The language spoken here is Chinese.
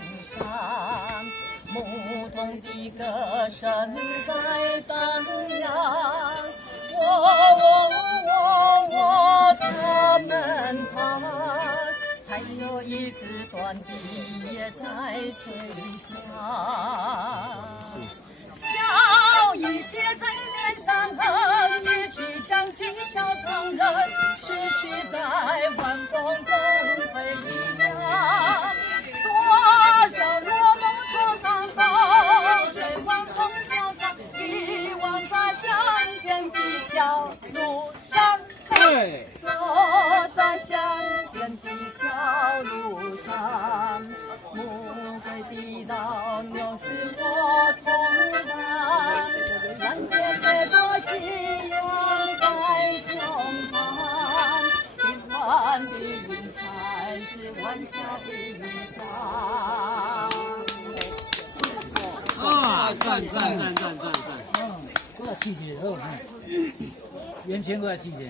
天上，牧童的歌声在荡漾。他们唱，还有一支短笛也在吹响。笑意写在脸上，哼一曲像句小唱人，逝去在晚风中飞扬。多少落梦说长风，随晚风飘散，遗忘在乡间的小路上。走在乡间的小路上，牧会的老牛是我同伴，蓝天飞过夕阳在胸膛，平凡的云彩是晚霞的衣裳。赞！我气节哦，元清我气节。